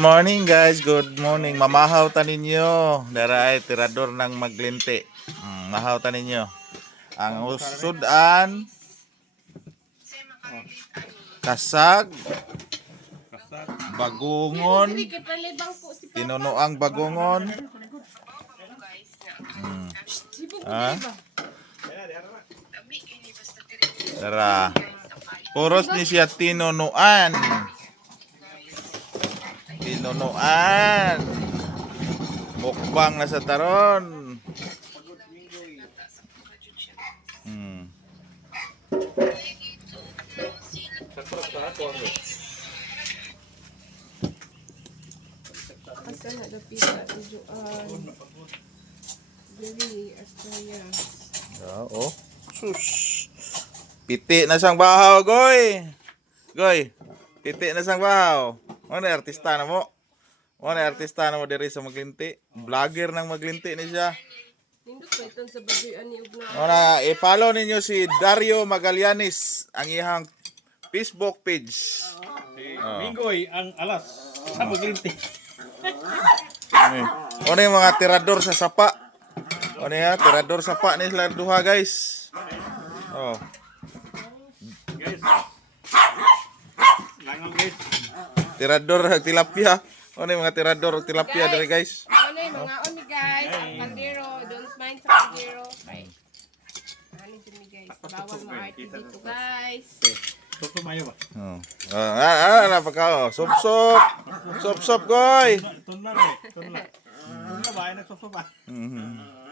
Morning guys, good morning. Mamahaw ta ninyo. Dara ay tirador ng maglinti. Mahaw ta ninyo. Ang usudan kasag, bagungon, tinunoang bagungon. Ha? Dara. Puros ni siya tinunuan. Tinunuan. Mukbang na sa taron. Asa na dapita tujuan. Dili astaya. Oh. Sus. Piti na sang bahaw, goy. Goy. Piti na sang bahaw. Ano artista na mo? Ano artista na mo diri sa Maglinti? Vlogger ng Maglinti ni siya. Nindot pa iton sa baduyan ni Ugna. Ona, i-follow ninyo si Dario Magallanes, ang iyang Facebook page. Minggoy ang alas sa Maglinti. Ano yung mga tirador sa sapa? Ano yan? Tirador sa sapa ni sila duha, guys. Oh. Guys. Langang guys. Tirador ng tilapia. Ano yung mga tirador ng tilapia diri, guys? Ano yung mga oni guys? Ang kaldero. Don't mind sa kaldero. Okay. Ano din ni guys? Bawal ma-arte dito guys. Toto mayo ba? Oh. Napaka. Sop. Sop, goy. Tunla eh. Tunla. Tunla ba ay nagsosoba?